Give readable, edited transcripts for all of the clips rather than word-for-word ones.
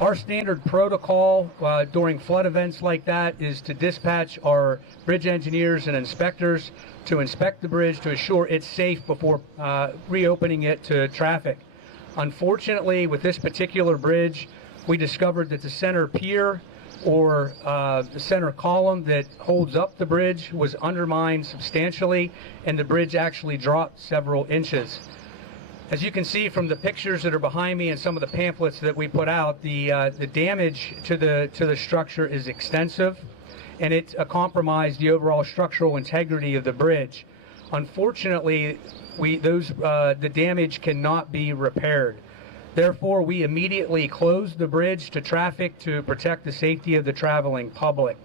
Our standard protocol during flood events like that is to dispatch our bridge engineers and inspectors to inspect the bridge to assure it's safe before reopening it to traffic. Unfortunately, with this particular bridge, we discovered that the center pier or the center column that holds up the bridge was undermined substantially, and the bridge actually dropped several inches. As you can see from the pictures that are behind me and some of the pamphlets that we put out, the damage to the structure is extensive, and it compromised the overall structural integrity of the bridge. Unfortunately, the damage cannot be repaired. Therefore, we immediately closed the bridge to traffic to protect the safety of the traveling public.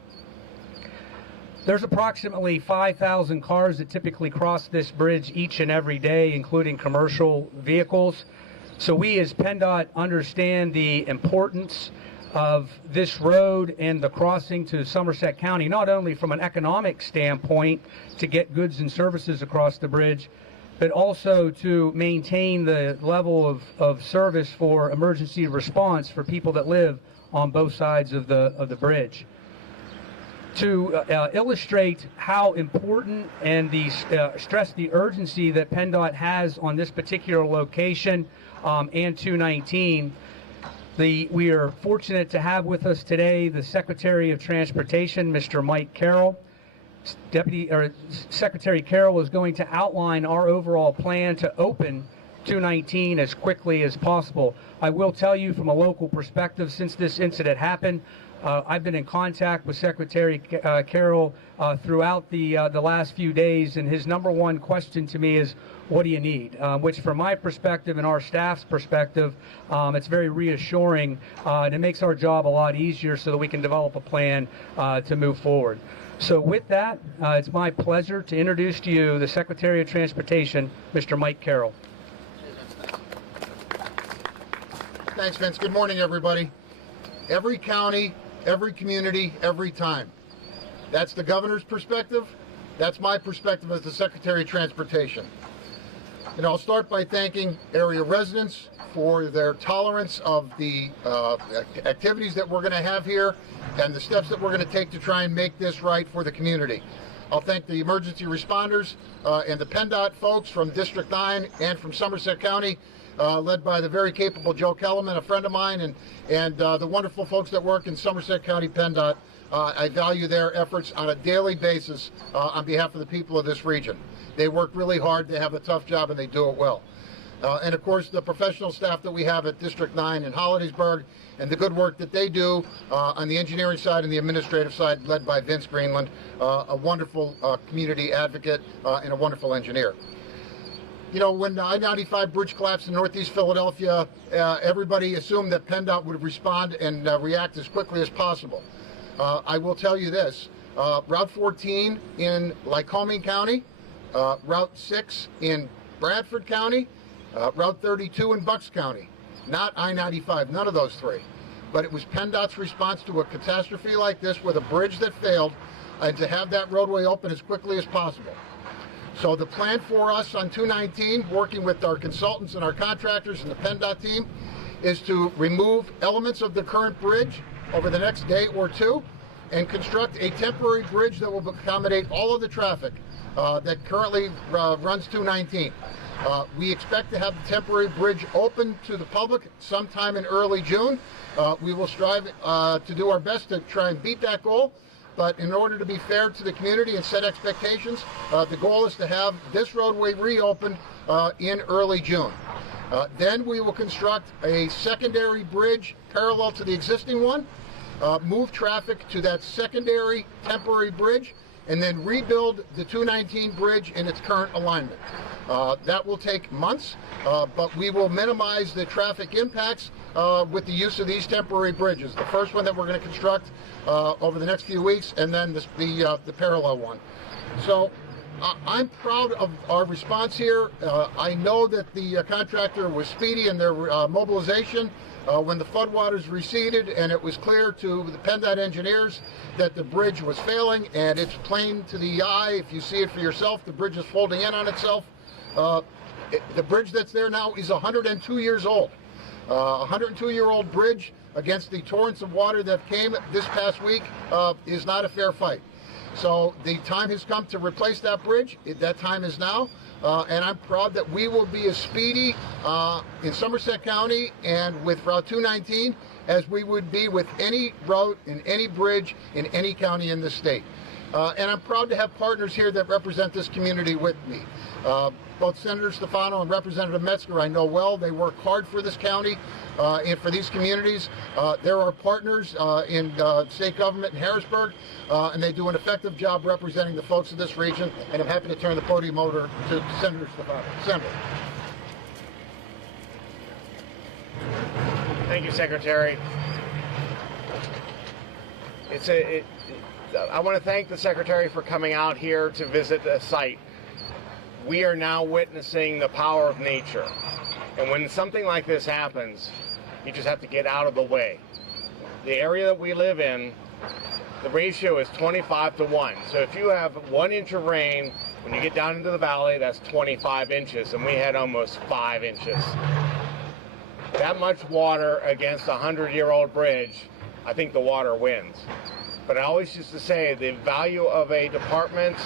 There's approximately 5,000 cars that typically cross this bridge each and every day, including commercial vehicles. So we as PennDOT understand the importance of this road and the crossing to Somerset County, not only from an economic standpoint to get goods and services across the bridge, but also to maintain the level of service for emergency response for people that live on both sides of the bridge. To illustrate how important and stress the urgency that PennDOT has on this particular location and 219, we are fortunate to have with us today the Secretary of Transportation, Mr. Mike Carroll. Secretary Carroll is going to outline our overall plan to open 219 as quickly as possible. I will tell you from a local perspective, since this incident happened, I've been in contact with Secretary Carroll throughout the last few days, and his number one question to me is, what do you need? Which from my perspective and our staff's perspective, it's very reassuring, and it makes our job a lot easier so that we can develop a plan to move forward. So with that, it's my pleasure to introduce to you the Secretary of Transportation, Mr. Mike Carroll. Thanks, Vince. Good morning, everybody. Every county, every community, every time. That's the governor's perspective. That's my perspective as the Secretary of Transportation. And I'll start by thanking area residents for their tolerance of the activities that we're going to have here and the steps that we're going to take to try and make this right for the community. I'll thank the emergency responders and the PennDOT folks from District 9 and from Somerset County, led by the very capable Joe Kellerman, a friend of mine, and the wonderful folks that work in Somerset County PennDOT. I value their efforts on a daily basis on behalf of the people of this region. They work really hard, they have a tough job, and they do it well. And of course, the professional staff that we have at District 9 in Hollidaysburg, and the good work that they do on the engineering side and the administrative side, led by Vince Greenland, a wonderful community advocate and a wonderful engineer. You know, when the I-95 bridge collapsed in Northeast Philadelphia, everybody assumed that PennDOT would respond and react as quickly as possible. I will tell you this, Route 14 in Lycoming County, Route 6 in Bradford County, Route 32 in Bucks County, not I-95, none of those three. But it was PennDOT's response to a catastrophe like this with a bridge that failed, and to have that roadway open as quickly as possible. So the plan for us on 219, working with our consultants and our contractors and the PennDOT team, is to remove elements of the current bridge over the next day or two and construct a temporary bridge that will accommodate all of the traffic that currently runs 219. We expect to have the temporary bridge open to the public sometime in early June. We will strive to do our best to try and beat that goal. But in order to be fair to the community and set expectations, the goal is to have this roadway reopened in early June. Then we will construct a secondary bridge parallel to the existing one, move traffic to that secondary temporary bridge, and then rebuild the 219 bridge in its current alignment. That will take months, but we will minimize the traffic impacts with the use of these temporary bridges. The first one that we're going to construct over the next few weeks, and then the parallel one. So I'm proud of our response here. I know that the contractor was speedy in their mobilization when the floodwaters receded, and it was clear to the PennDOT engineers that the bridge was failing, and it's plain to the eye. If you see it for yourself, the bridge is folding in on itself. The bridge that's there now is 102 years old. A 102-year-old bridge against the torrents of water that came this past week is not a fair fight. So the time has come to replace that bridge. That time is now. And I'm proud that we will be as speedy in Somerset County and with Route 219 as we would be with any road and any bridge in any county in the state. And I'm proud to have partners here that represent this community with me. Both Senator Stefano and Representative Metzger I know well. They work hard for this county and for these communities. They're our partners in state government in Harrisburg, and they do an effective job representing the folks of this region, and I'm happy to turn the podium over to Senator Stefano. Senator. Thank you, Secretary. I want to thank the Secretary for coming out here to visit the site. We are now witnessing the power of nature. And when something like this happens, you just have to get out of the way. The area that we live in, the ratio is 25 to 1. So if you have 1 inch of rain, when you get down into the valley, that's 25 inches, and we had almost 5 inches. That much water against a 100-year-old bridge, I think the water wins. But I always used to say the value of a department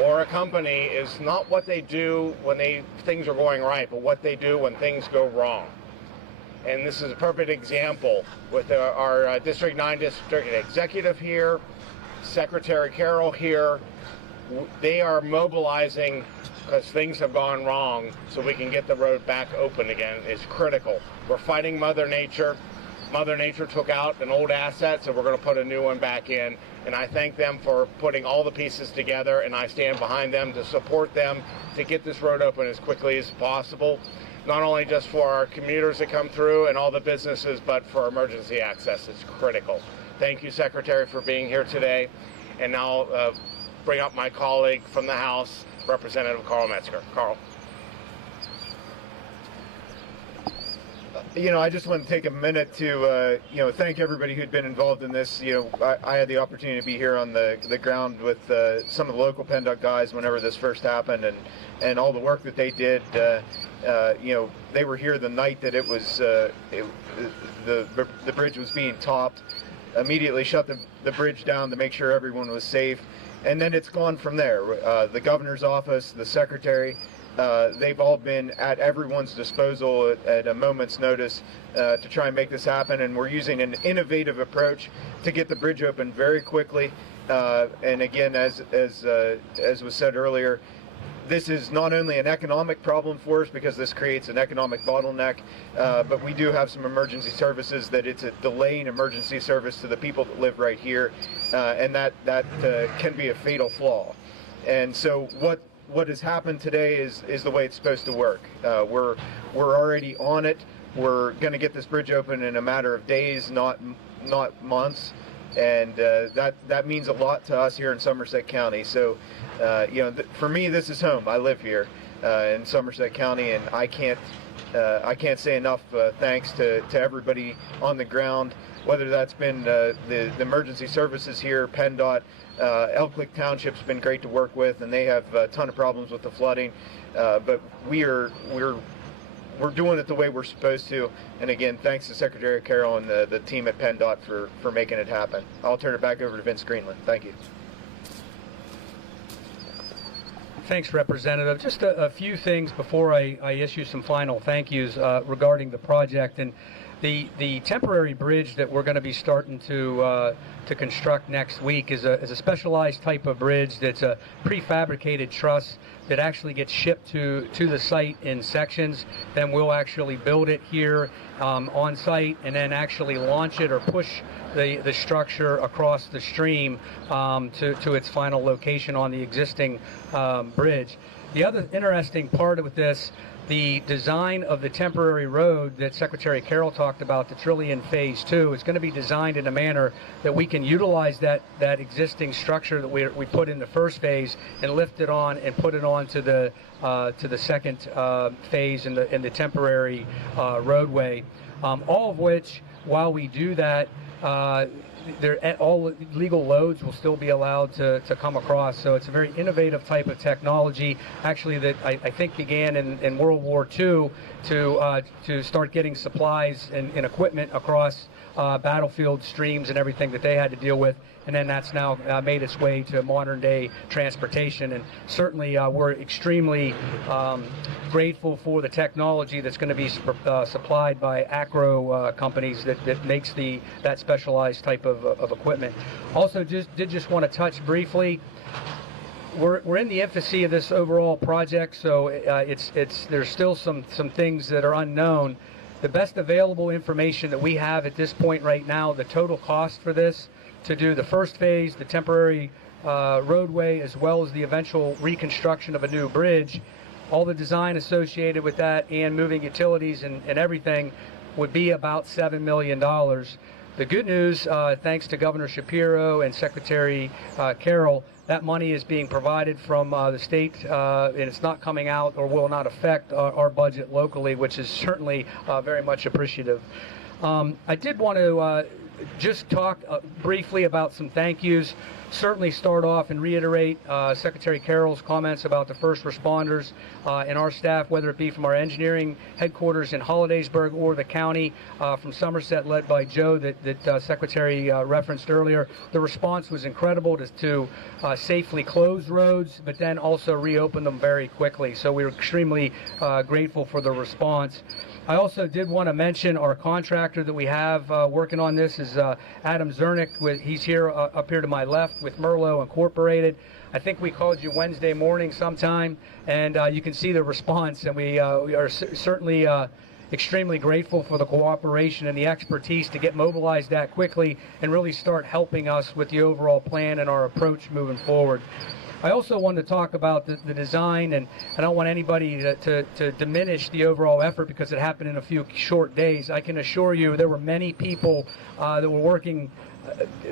or a company is not what they do when things are going right, but what they do when things go wrong. And this is a perfect example with our District 9 District Executive here, Secretary Carroll here. They are mobilizing because things have gone wrong so we can get the road back open again. It's critical. We're fighting Mother Nature. Mother Nature took out an old asset, so we're going to put a new one back in. And I thank them for putting all the pieces together, and I stand behind them to support them to get this road open as quickly as possible. Not only just for our commuters that come through and all the businesses, but for emergency access. It's critical. Thank you, Secretary, for being here today. And now bring up my colleague from the House, Representative Carl Metzger. Carl. I just want to take a minute to, thank everybody who'd been involved in this. I had the opportunity to be here on the ground with some of the local PennDOT guys whenever this first happened, and all the work that they did. They were here the night that the bridge was being topped. Immediately shut the bridge down to make sure everyone was safe, and then it's gone from there. The governor's office, the secretary. They've all been at everyone's disposal at a moment's notice to try and make this happen, and we're using an innovative approach to get the bridge open very quickly. And again, as was said earlier, this is not only an economic problem for us because this creates an economic bottleneck, but we do have some emergency services that it's a delaying emergency service to the people that live right here, and that can be a fatal flaw. And so what has happened today is the way it's supposed to work. We're already on it. We're going to get this bridge open in a matter of days, not months, and that means a lot to us here in Somerset County. So, for me, this is home. I live here in Somerset County, and I can't say enough thanks to everybody on the ground, whether that's been the emergency services here, PennDOT. Elk Lick Township's been great to work with, and they have a ton of problems with the flooding. But we're doing it the way we're supposed to. And again, thanks to Secretary Carroll and the team at PennDOT for making it happen. I'll turn it back over to Vince Greenland. Thank you. Thanks, Representative. Just a few things before I issue some final thank yous regarding the project. And the temporary bridge that we're going to be starting to construct next week is a specialized type of bridge that's a prefabricated truss that actually gets shipped to the site in sections. Then we'll actually build it here on site and then actually launch it or push the structure across the stream to its final location on the existing bridge. The other interesting part with this, the design of the temporary road that Secretary Carroll talked about, the Trillion Phase 2, is going to be designed in a manner that we can utilize that existing structure that we put in the first phase and lift it on and put it on to the second phase in the temporary roadway. All of which, while we do that, all legal loads will still be allowed to come across. So it's a very innovative type of technology, actually, that I think began in World War II to start getting supplies and equipment across battlefield streams and everything that they had to deal with. And then that's now made its way to modern day transportation. And certainly we're extremely grateful for the technology that's going to be supplied by Acro companies that makes that specialized type of equipment. Also, just want to touch briefly. We're in the infancy of this overall project, so there's still some things that are unknown. The best available information that we have at this point right now, the total cost for this to do the first phase, the temporary roadway, as well as the eventual reconstruction of a new bridge, all the design associated with that and moving utilities and everything would be about $7 million. The good news, thanks to Governor Shapiro and Secretary Carroll, that money is being provided from the state, and it's not coming out or will not affect our budget locally, which is certainly very much appreciative. I did want to just talk briefly about some thank yous. Certainly start off and reiterate Secretary Carroll's comments about the first responders and our staff, whether it be from our engineering headquarters in Hollidaysburg or the county from Somerset, led by Joe, that Secretary referenced earlier. The response was incredible to safely close roads, but then also reopen them very quickly. So we were extremely grateful for the response. I also did want to mention our contractor that we have working on this is Adam Zernick. He's here up here to my left with Merlo Incorporated. I think we called you Wednesday morning sometime, and you can see the response, and we are certainly extremely grateful for the cooperation and the expertise to get mobilized that quickly and really start helping us with the overall plan and our approach moving forward. I also wanted to talk about the design, and I don't want anybody to diminish the overall effort because it happened in a few short days. I can assure you there were many people that were working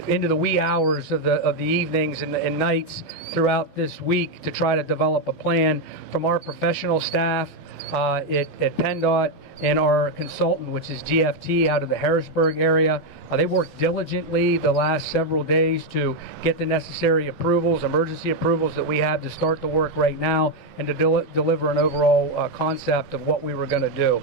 into the wee hours of the evenings and nights throughout this week to try to develop a plan from our professional staff at PennDOT and our consultant, which is GFT out of the Harrisburg area. They worked diligently the last several days to get the necessary approvals, emergency approvals that we have to start the work right now and to deliver an overall concept of what we were going to do.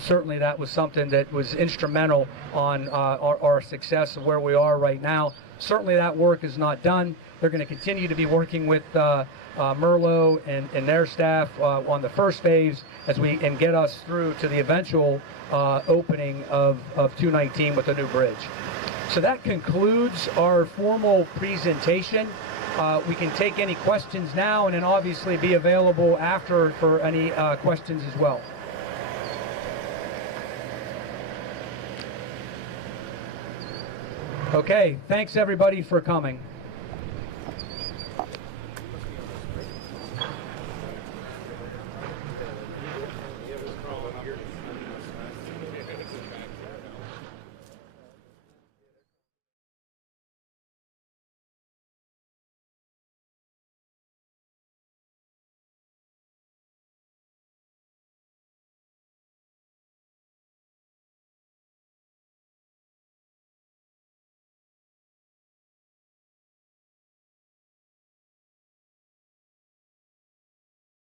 Certainly that was something that was instrumental on our success of where we are right now. Certainly that work is not done. They're going to continue to be working with Merlo and their staff on the first phase and get us through to the eventual opening of 219 with a new bridge. So that concludes our formal presentation. We can take any questions now and then obviously be available after for any questions as well. Okay, thanks everybody for coming.